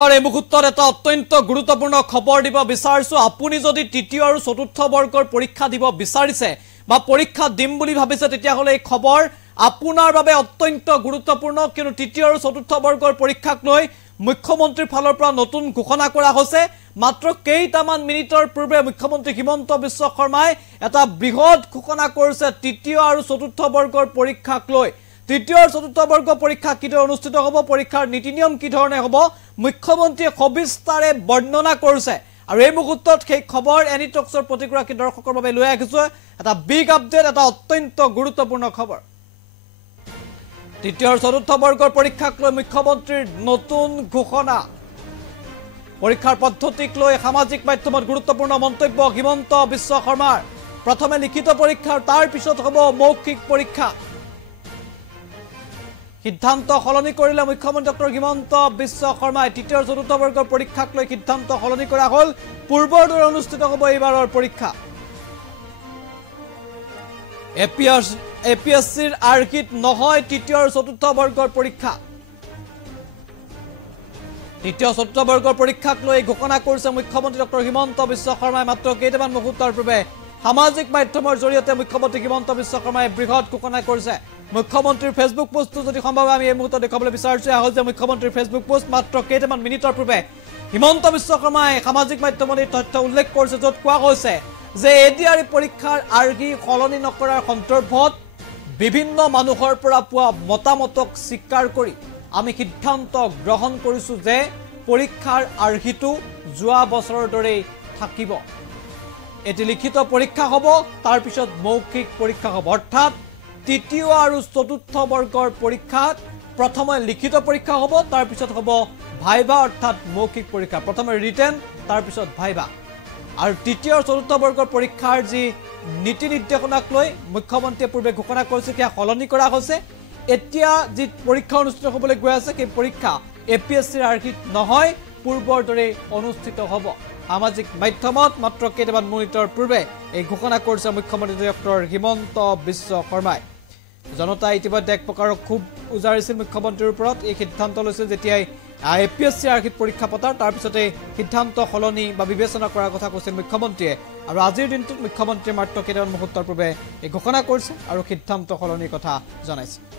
এই মুহূৰ্তত এটা অত্যন্ত গুৰুত্বপূৰ্ণ খবৰ দিব বিচাৰিছো আপুনি যদি তৃতীয় আৰু চতুৰ্থ বৰ্গৰ পৰীক্ষা দিব বিচাৰিছে বা পৰীক্ষা দিম বুলি ভাবিছে তেতিয়া হলে এই খবৰ আপোনাৰ বাবে অত্যন্ত গুৰুত্বপূৰ্ণ কিয়নো তৃতীয় আৰু চতুৰ্থ বৰ্গৰ পৰীক্ষাক লৈ মুখ্যমন্ত্ৰীৰ ফালৰ পৰা নতুন ঘোষণা কৰা হৈছে মাত্ৰ কেইটামান মিনিটৰ পূৰ্বে মুখ্যমন্ত্ৰী হিমন্ত বিশ্ব শৰ্মাই এটা বৃহৎ ঘোষণা কৰিছে তৃতীয় আৰু চতুৰ্থ বৰ্গৰ পৰীক্ষাক লৈ তৃতীয় আৰু চতুৰ্থ বৰ্গ পৰীক্ষা কিদৰে অনুষ্ঠিত হ'ব পৰীক্ষাৰ নীতি নিয়ম কি ধৰণে হ'ব মুখ্যমন্ত্ৰীয়ে সবিস্তাৰে বৰ্ণনা কৰিছে আৰু এই মুহূৰ্তত সেই খবৰ এনি টক্সৰ প্ৰতিক্ৰিয়া দৰ্শকৰ বাবে লৈ আহিছো এটা বিগ আপডেট এটা অত্যন্ত গুৰুত্বপূৰ্ণ খবৰ তৃতীয় আৰু চতুৰ্থ বৰ্গৰ পৰীক্ষাক লৈ মুখ্যমন্ত্ৰীৰ নতুন ঘোষণা পৰীক্ষাৰ পদ্ধতিক লৈ সামাজিক মাধ্যমত গুৰুত্বপূৰ্ণ মন্তব্য হিমন্ত বিশ্ব শৰ্মাৰ প্ৰথমে লিখিত পৰীক্ষা তাৰ পিছত হ'ব মৌখিক পৰীক্ষা সিদ্ধান্ত সলনি কৰিলে মুখ্যমন্ত্ৰী ডক্টৰ হিমন্ত বিশ্ব শৰ্মাই তৃতীয় আৰু চতুৰ্থ বৰ্গৰ পৰীক্ষাক লৈ সিদ্ধান্ত সলনি কৰা হ'ল পূৰ্বৰ দৰে অনুষ্ঠিত হ'ব এইবাৰৰ পৰীক্ষা এপিএছচিৰ আৰ্হিত নহয় তৃতীয় আৰু চতুৰ্থ বৰ্গৰ পৰীক্ষা তৃতীয় চতুৰ্থ বৰ্গৰ পৰীক্ষাক লৈ ঘোষণা কৰিছে মুখ্যমন্ত্ৰী ডক্টৰ হিমন্ত বিশ্ব শৰ্মাই মাত্ৰ কেইটামান মুহূৰ্তৰ পূৰ্বে সামাজিক মাধ্যমৰ জৰিয়তে মুখ্যমন্ত্ৰী হিমন্ত বিশ্ব শৰ্মাই বৃহৎ ঘোষণা কৰিছে মুখ্যমন্ত্ৰীৰ ফেসবুক পোষ্টটো যদি সম্ভৱ আমি এই মুহূৰ্তত দেখাবলৈ বিচাৰিছো আহল যে মুখ্যমন্ত্ৰীৰ ফেসবুক পোষ্ট মাত্ৰ কেইটামান মিনিটৰ পূৰ্বে হিমন্ত বিশ্ব শৰ্মাই সামাজিক মাধ্যমত এই তথ্য উল্লেখ কৰিছে য'ত কোৱা হৈছে যে এডিআৰই পৰীক্ষাৰ আৰ্হি সলনি নকৰাৰ সন্দৰ্ভত বিভিন্ন মানুহৰ পৰা পোৱা মতামতক স্বীকাৰ কৰি আমি সিদ্ধান্ত গ্ৰহণ কৰিছো যে পৰীক্ষাৰ আৰ্হিটো যোৱা বছৰৰ দৰে থাকিব এটি লিখিত পৰীক্ষা হ'ব তাৰ পিছত মৌখিক পৰীক্ষা হ'ব অৰ্থাৎ তৃতীয় আৰু চতুৰ্থ বৰ্গৰ পৰীক্ষাত প্ৰথমে লিখিত পৰীক্ষা হ'ব তাৰ পিছত হ'ব ভাইভা অৰ্থাৎ মৌখিক পৰীক্ষা প্ৰথমে ৰিটেন তাৰ পিছত ভাইভা আৰু তৃতীয় আৰু চতুৰ্থ বৰ্গৰ পৰীক্ষাৰ যি নীতি নিৰ্দেশনাক লৈ মুখ্যমন্ত্ৰীয়ে পূৰ্বে ঘোষণা কৰিছে যে সলনি কৰা হৈছে এতিয়া যি পৰীক্ষা অনুষ্ঠিত হ'বলৈ গৈ আছে সেই পৰীক্ষা এপিএছচিৰ আৰ্হিত নহয় পূৰ্বৰ দৰে অনুষ্ঠিত হ'ব সামাজিক মাধ্যমত মাত্ৰ কেইটামান মিনিটৰ পূৰ্বে এই ঘোষণা কৰিছে মুখ্যমন্ত্ৰী ডক্টৰ হিমন্ত বিশ্ব শৰ্মাই জনতা ইতিমধ্যে এক প্ৰকাৰৰ খুব উজাৰিছিল মুখ্যমন্ত্ৰীৰ ওপৰত এই সিদ্ধান্ত লৈছে যেতিয়াই এপিএছচি আৰ্হিত পৰীক্ষা পতাৰ তাৰ পিছতে সিদ্ধান্ত সলনি বা বিবেচনা কৰাৰ কথা কৈছিল মুখ্যমন্ত্ৰীয়ে আৰু আজিৰ দিনটোত মুখ্যমন্ত্ৰীয়ে মাত্ৰ কেইটামান মুহূৰ্তৰ পূৰ্বে এই ঘোষণা কৰিছে আৰু সিদ্ধান্ত সলনিৰ কথা জনাইছে